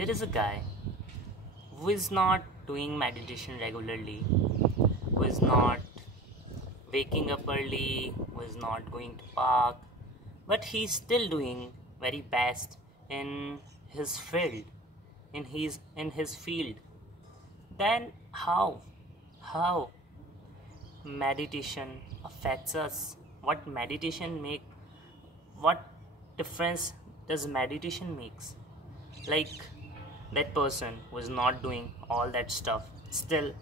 There is a guy who is not doing meditation regularly, who is not waking up early, who is not going to park, but he's still doing very best in his field, in his field. Then how meditation affects us? What difference does meditation makes? Like that person who is not doing all that stuff, still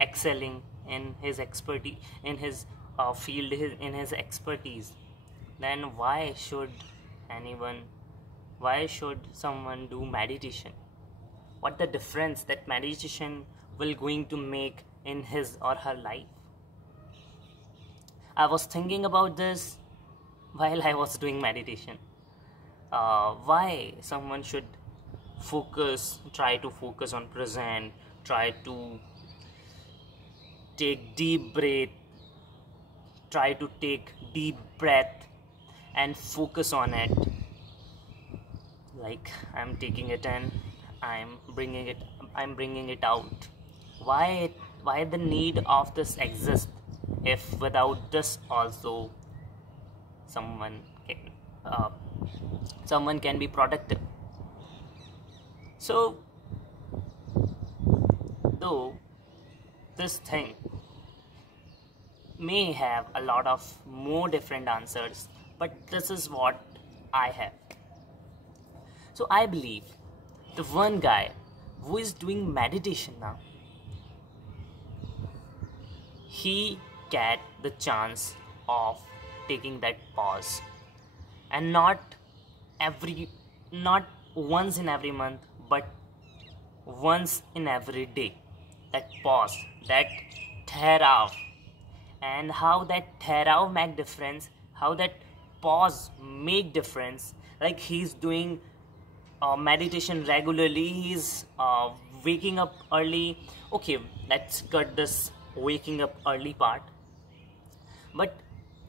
excelling in his expertise, in his field, in his expertise, then anyone why should someone do meditation? What the difference that meditation will going to make in his or her life? I was thinking about this while I was doing meditation. Why someone should try to focus on present, try to take deep breath and focus on it. Like I'm taking it in, I'm bringing it out. Why the need of this exist if without this also someone can someone can be productive? So though this thing may have a lot of more different answers, but this is what I have. So I believe the one guy who is doing meditation now, he get the chance of taking that pause, and not once in every month, but once in every day. That pause, that therav, and how that therav make difference, how that pause make difference. Like he's doing meditation regularly, he's waking up early. Okay, let's cut this waking up early part, but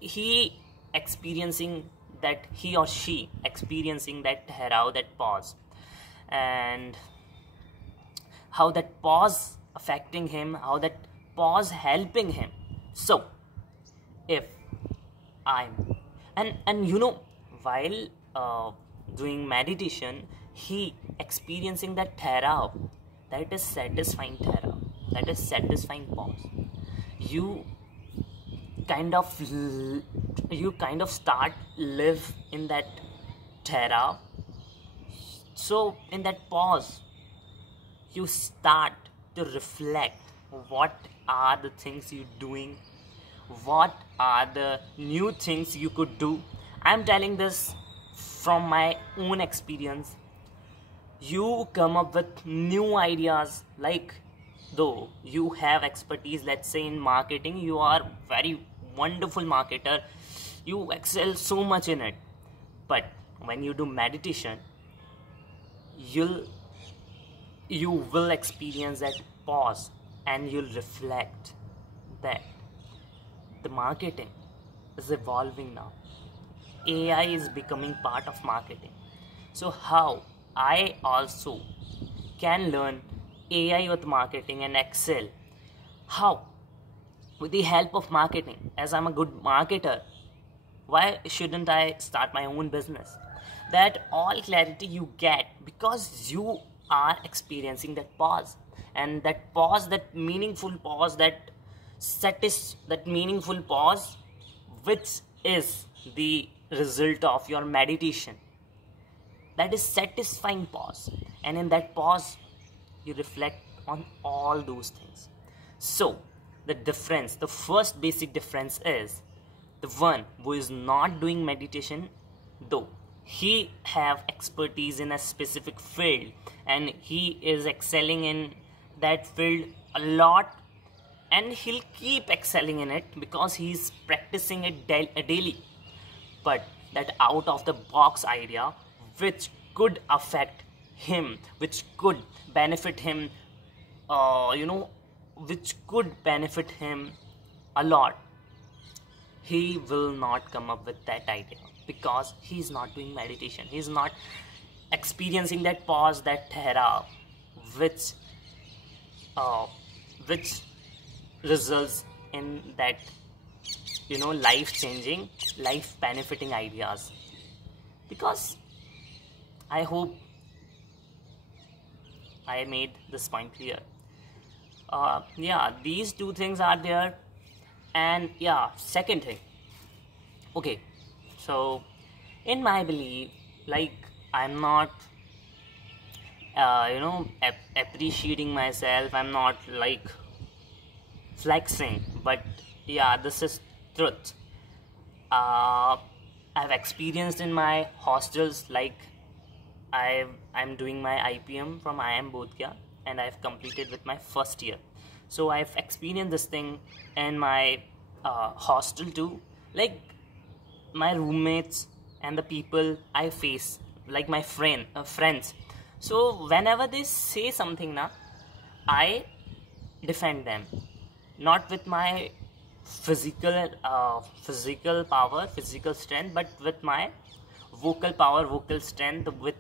he or she experiencing that therav, that pause, and how that pause affecting him, how that pause helping him. So if I'm and while doing meditation, he experiencing that therav, that is satisfying therav, that is satisfying pause. You kind of start live in that therav. So in that pause, you start to reflect what are the things you're doing, what are the new things you could do. I'm telling this from my own experience. You come up with new ideas. Like though you have expertise, let's say in marketing, you are very wonderful marketer, you excel so much in it, but when you do meditation, you will experience that pause, and you'll reflect that the marketing is evolving now. AI is becoming part of marketing. So how I also can learn AI with marketing and excel? How? With the help of marketing. As I'm a good marketer, why shouldn't I start my own business? That all clarity you get because you are experiencing that pause, and that pause, that meaningful pause, that meaningful pause, which is the result of your meditation. That is satisfying pause, and in that pause you reflect on all those things. So the first basic difference is the one who is not doing meditation, though he have expertise in a specific field and he is excelling in that field a lot, and he'll keep excelling in it because he's practicing it daily. But that out of the box idea which could affect him, which could benefit him, which could benefit him a lot, he will not come up with that idea because he's not doing meditation. He's not experiencing that pause, that era, which uh, which results in that, life changing, life benefiting ideas. Because I hope I made this point clear. Yeah, these two things are there. And yeah, second thing, okay, so in my belief, like, I'm not appreciating myself, I'm not like flexing, but yeah, this is truth. uh, I've experienced in my hostels, like, I'm doing my IPM from IIM Bodhgaya, and I've completed with my first year. So I've experienced this thing in my hostel too. Like, my roommates and the people I face, like my friends. So whenever they say something, na, I defend them, not with my physical power, physical strength, but with my vocal power, vocal strength, with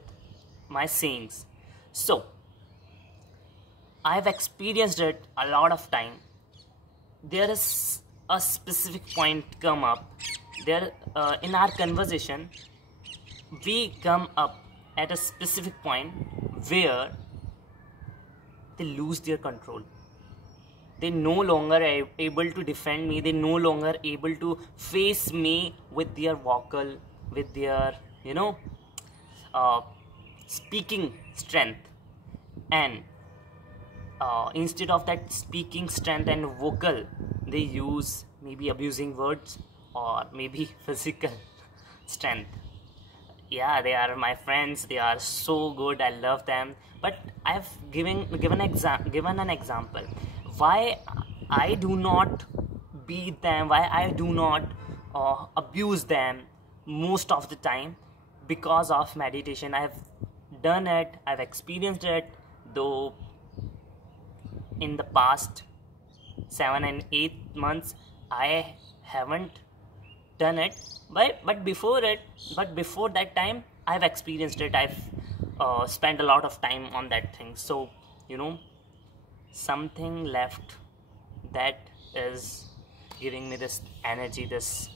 my sayings. So I've experienced it a lot of time. There is a specific point come up there, in our conversation. We come up at a specific point where they lose their control. They no longer are able to defend me. They no longer able to face me with their vocal, with their uh, speaking strength. And instead of that speaking strength and vocal, they use maybe abusing words or maybe physical strength. Yeah, they are my friends, they are so good, I love them, but I've given an example why I do not beat them, why I do not abuse them most of the time. Because of meditation, I've done it, I've experienced it, though in the past 7 and 8 months I haven't done it, but before that time I've experienced it. I've spent a lot of time on that thing. So something left that is giving me this energy, this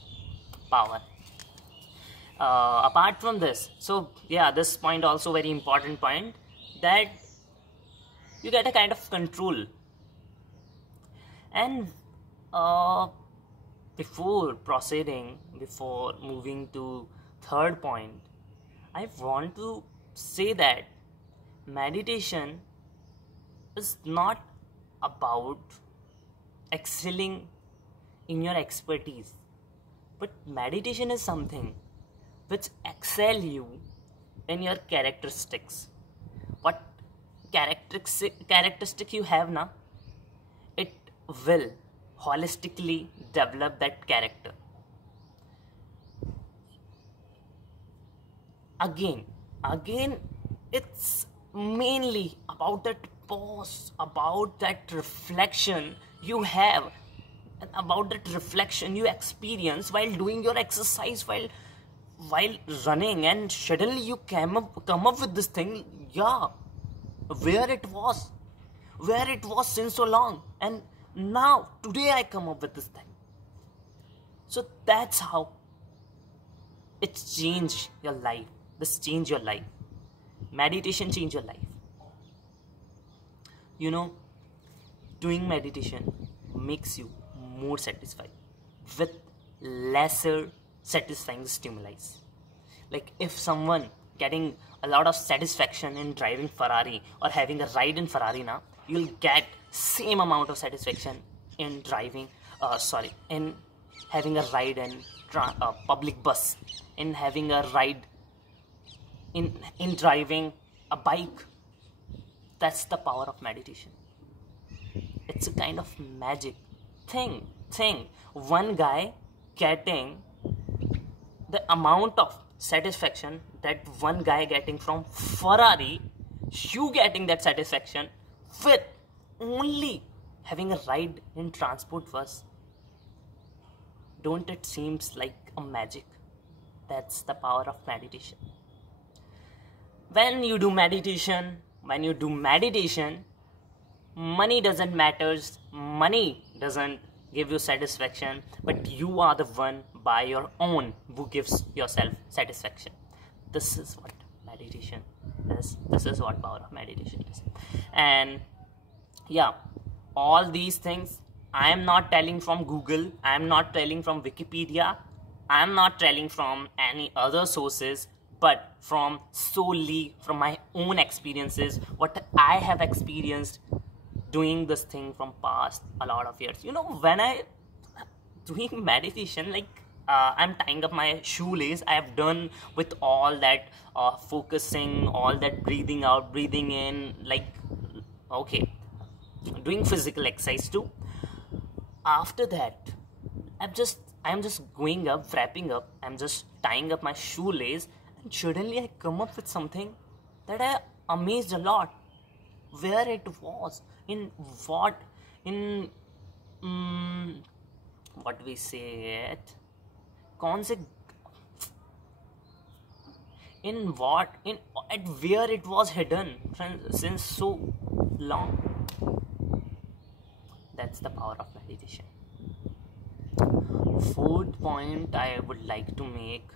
power. Apart from this, so yeah, this point also very important point, that you get a kind of control. And before proceeding, before moving to third point, I want to say that meditation is not about excelling in your expertise, but meditation is something which excel you in your characteristics. What characteristic you have now, it will holistically develop that character. Again, it's mainly about that pause, about that reflection you have, and about that reflection you experience while doing your exercise, while running, and suddenly you come up with this thing. Yeah, where it was since so long, and now today I come up with this thing. So that's how it's changed your life. This change your life. Meditation change your life. Doing meditation makes you more satisfied with lesser satisfying stimuli. Like, if someone getting a lot of satisfaction in driving Ferrari or having a ride in Ferrari, now you'll get same amount of satisfaction in driving in having a ride in public bus, in having a ride in driving a bike. That's the power of meditation. It's a kind of magic thing. One guy getting the amount of satisfaction that one guy getting from Ferrari, you getting that satisfaction with only having a ride in transport bus. Don't it seems like a magic? That's the power of meditation. when you do meditation, money doesn't matters, money doesn't give you satisfaction, but you are the one by your own who gives yourself satisfaction. This is what meditation is. This is what power of meditation is. And yeah, all these things I am not telling from Google, I am not telling from Wikipedia, I am not telling from any other sources, but from solely from my own experiences, what I have experienced doing this thing from past a lot of years. You know, when I doing meditation, like I'm tying up my shoelace, I have done with all that focusing, all that breathing out, breathing in, like okay, doing physical exercise too. After that, I'm just going up, wrapping up, I'm just tying up my shoelace, and suddenly I come up with something that I amazed a lot. Where it was, in what, in what we say it, concept, in what, in at where it was hidden since so long. That's the power of meditation. Fourth point I would like to make,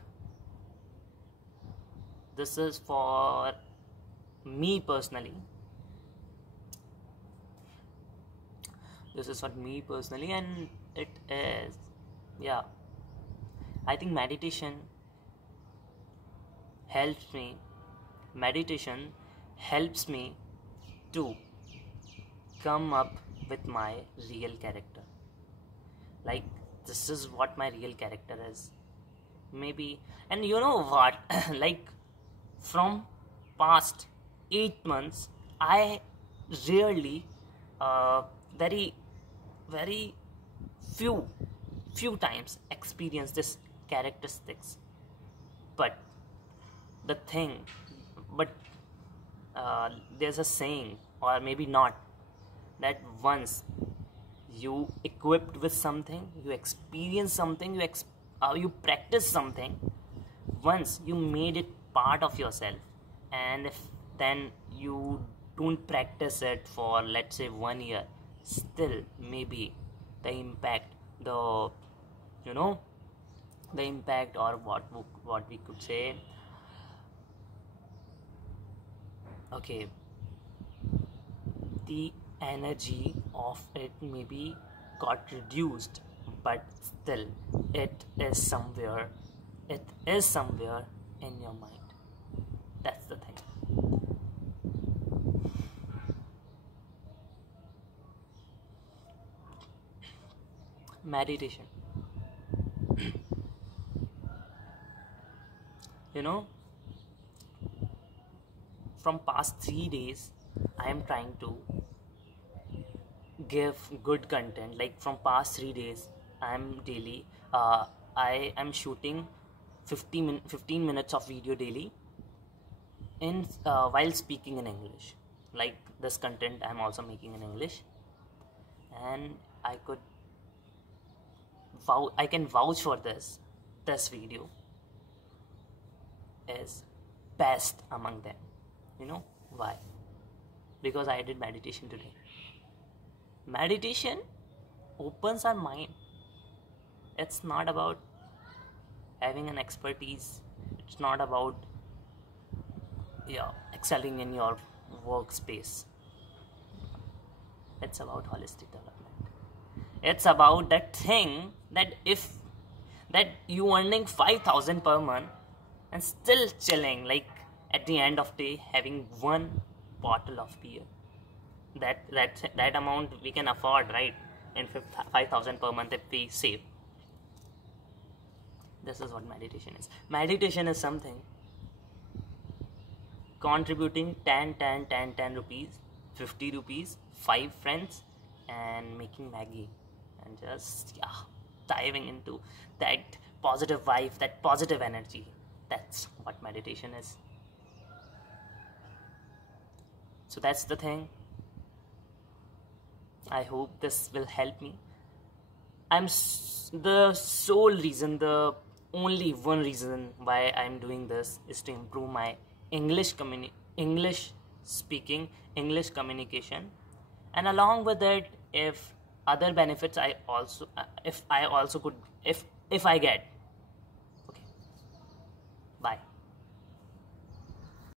this is for me personally. This is for me personally, and it is, yeah, I think meditation helps me. Meditation helps me to come up with my real character. Like, this is what my real character is. Maybe, and you know what? Like, from past 8 months, I rarely, very few times experience this characteristics. But the thing, but there's a saying, or maybe not, that once you equipped with something, you experience something, you practice something, once you made it part of yourself, and if then you don't practice it for, let's say, 1 year, still maybe the impact, the, you know, the impact, or what we could say, okay, the energy of it maybe got reduced, but still it is somewhere in your mind. That's the thing. Meditation, you know, from past 3 days I am trying to give good content. Like, from past 3 days I am daily, I am shooting 15 minutes of video daily in while speaking in English. Like, this content I am also making in English, and I can vouch for this video is best among them. You know why? Because I did meditation today. Meditation opens our mind. It's not about having an expertise. It's not about excelling in your workspace. It's about holistic development. It's about that thing that you earning 5,000 per month and still chilling, like at the end of the day having one bottle of beer. That amount we can afford, right? In 5,000 per month if we save. This is what meditation is. Meditation is something contributing 10 rupees, 50 rupees, 5 friends, and making Maggie, and just diving into that positive vibe, that positive energy. That's what meditation is. So that's the thing. I hope this will help me. The only one reason why I'm doing this is to improve my English speaking, English communication, and along with it, if other benefits I also if I also could if I get. Okay, bye.